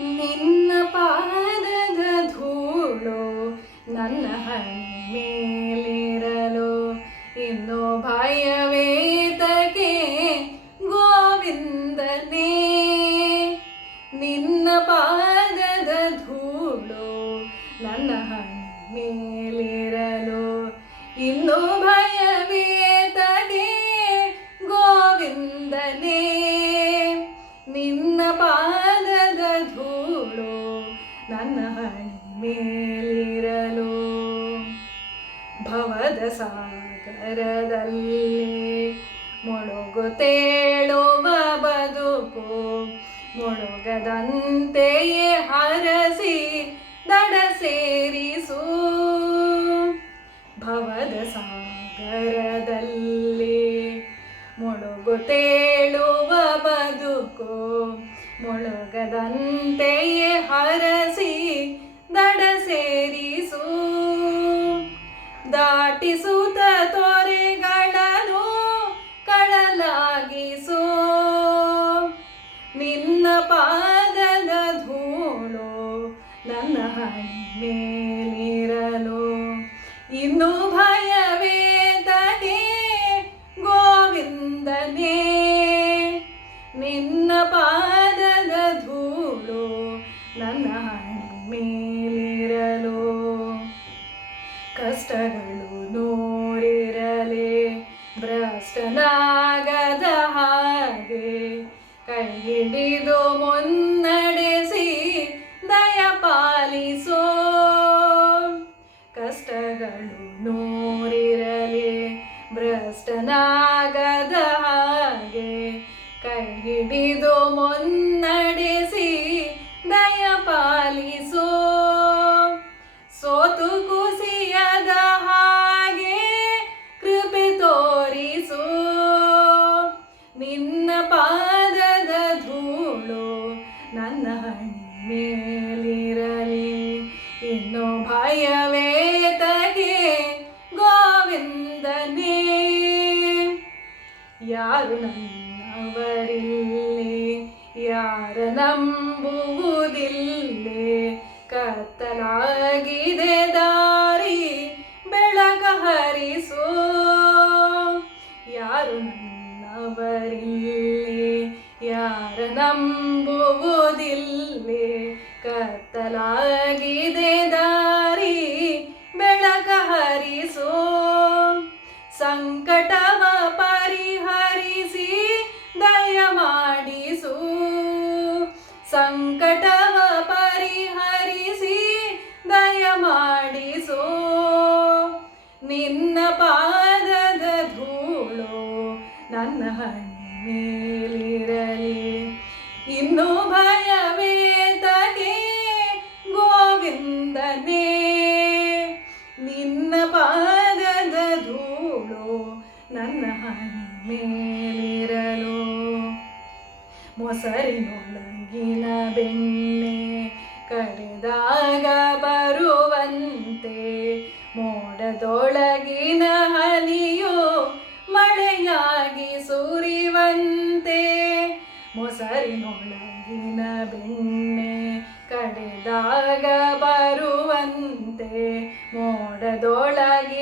ನಿನ್ನ ಪಾದದ ಧೂಳು ನನ್ನ ಹಣೆ ಮೇಲಿರಲು ಇನ್ನು ಭಯವೇತಕ್ಕೆ ಗೋವಿಂದನೇ. ನಿನ್ನ ಪಾದದ ಧೂಳು ನನ್ನ ಹಣೆ ಮೇಲಿರಲು ಇನ್ನು ಭಯವೇತಕ್ಕೆ ಗೋವಿಂದನೇ. ನಿನ್ನ ಪಾದದ ಧೂಳು ನನ್ನ ಹಣೆ ಮೇಲಿರಲು ಭವದ ಸಾಗರದಲ್ಲಿ ಮುಳುಗುತ್ತೇಳುವ ಬದುಕು ಮುಳುಗದಂತೆಯೇ ಹರಸಿ ದಡ ಸೇರಿಸು. ಭವದ ಸಾಗರದಲ್ಲಿ ಮುಳುಗುತ್ತೇಳುವ ಬದುಕು ಮುಳುಗದಂತೆಯೇ ಹರಸಿ ದಡ ಸೇರಿಸು. ದಾಟಿಸುತ್ತ ತೊರೆಗಳನ್ನು ಕಡಲಾಗಿಸು. ನಿನ್ನ ಪಾದದ ಧೂಳು ನನ್ನ ಹಣೆ ಮೇಲಿರಲು ಇನ್ನು ಭಯವೇತಕ್ಕೆ ಗೋವಿಂದನೇ. ನಿನ್ನ ಪಾದದ ಧೂಳು ನನ್ನ ಹಣೆ ಮೇಲಿರಲು ಕಷ್ಟಗಳು ನೂರಿರಲಿ ಭ್ರಷ್ಟನಾಗದ ಹಾಗೆ ಕೈ ಹಿಡಿದು ಮುನ್ನಡೆಸಿ ದಯಪಾಲಿಸೋ. ಕಷ್ಟಗಳು ನೂರಿರಲಿ ಭ್ರಷ್ಟನಾಗದ ಹಾಗೆ ಕೈ ಹಿಡಿದು ಮುನ್ನಡೆಸಿ ದಯಪಾಲಿಸೋ. ಸೋತು ಕುಸಿಯದ ಹಾಗೆ ಕೃಪೆ ತೋರಿಸು. ನಿನ್ನ ಪಾದದ ಧೂಳು ನನ್ನ ಹಣೆ ಮೇಲಿರಲಿ ಇನ್ನು ಭಯವೇತಕ್ಕೆ ಗೋವಿಂದನೇ. ಯಾರು ನನ್ನವರಿಲ್ಲಿ ಯಾರ ನಂಬುವುದಿಲ್ಲಿ ಕತ್ತಲಾಗಿದೆ ದಾರಿ ಬೆಳಕ ಹರಿಸು. ಯಾರು ನನ್ನವರಿಲ್ಲಿ ಯಾರ ನಂಬುವುದಿಲ್ಲಿ ಕತ್ತಲಾಗಿದೆ ದಾರಿ ಬೆಳಕ ಹರಿಸು. ಸಂಕಟವ ಪರಿಹರಿಸಿ ದಯ ಮಾಡಿಸು. ಸಂಕಟವ ಪರಿಹರಿಸಿ ದಯ ಮಾಡಿಸು. ನಿನ್ನ ಪಾದದ ಧೂಳು ನನ್ನ ಹಣೆ ಮೇಲಿರಲಿ ಇನ್ನು ಭಯವೇತಕ್ಕೆ ಗೋವಿಂದನೇ. ನಿನ್ನ ಪಾದದ ಧೂಳು ನನ್ನ ಹಣೆ ಮೇಲಿರಲು ಮೊಸರಿನೊಳಗಿನ ಬೆಣ್ಣೆ ಕಡೆದಾಗ ಬರುವಂತೆ ಮೋಡದೊಳಗಿನ ಹನಿಯು ಮಳೆಯಾಗಿ ಸುರಿವಂತೆ. ಮೊಸರಿನೊಳಗಿನ ಬೆಣ್ಣೆ ಕಡೆದಾಗ ಬರುವಂತೆ ಮೋಡದೊಳಗಿನ